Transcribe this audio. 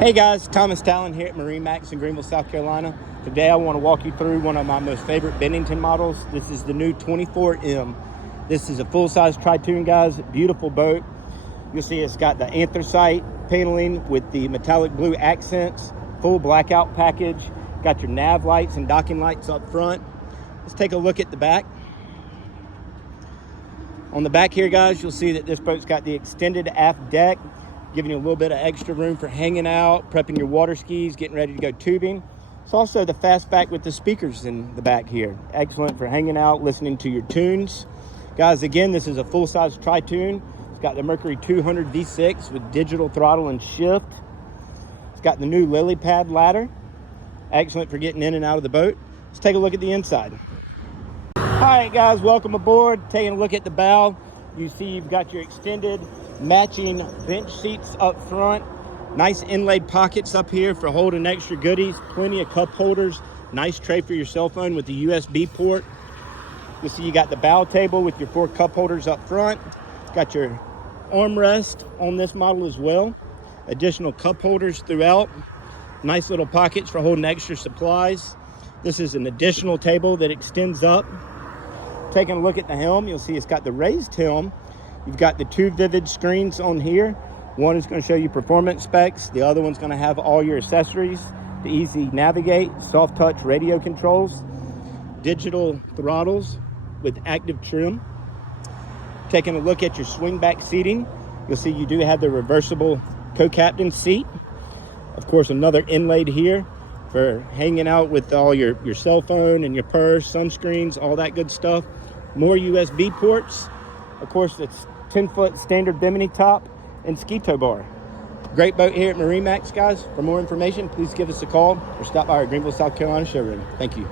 Hey guys, Thomas Talon here at MarineMax in Greenville, South Carolina. Today I want to walk you through one of my most favorite Bennington models. This is the new 24M. This is a full-size tritoon, guys. Beautiful boat. You'll see it's got the anthracite paneling with the metallic blue accents, full blackout package. Got your nav lights and docking lights up front. Let's take a look at the back. On the back here, guys, you'll see that this boat's got the extended aft deck, giving you a little bit of extra room for hanging out, prepping your water skis, getting ready to go tubing. It's also the fastback with the speakers in the back here. Excellent for hanging out, listening to your tunes. Guys, again, this is a full-size tritoon. It's got the Mercury 200 V6 with digital throttle and shift. It's got the new lily pad ladder. Excellent for getting in and out of the boat. Let's take a look at the inside. All right, guys, welcome aboard. Taking a look at the bow. You see you've got your extended matching bench seats up front, nice inlaid pockets up here for holding extra goodies, plenty of cup holders, nice tray for your cell phone with the USB port. You see you got the bow table with your 4 cup holders up front. Got your armrest on this model as well, additional cup holders throughout, nice little pockets for holding extra supplies. This is an additional table that extends up. Taking a look at the helm, you'll see it's got the raised helm. You've got the 2 vivid screens on here. One is going to show you performance specs. The other one's going to have all your accessories to easy navigate, soft touch radio controls, digital throttles with active trim. Taking a look at your swing back seating, you'll see you do have the reversible co-captain seat. Of course, another inlaid here for hanging out with all your cell phone and your purse, sunscreens, all that good stuff. More USB ports. Of course, it's 10-foot standard bimini top and ski tow bar. Great boat here at MarineMax, guys. For more information, please give us a call or stop by our Greenville, South Carolina showroom. Thank you.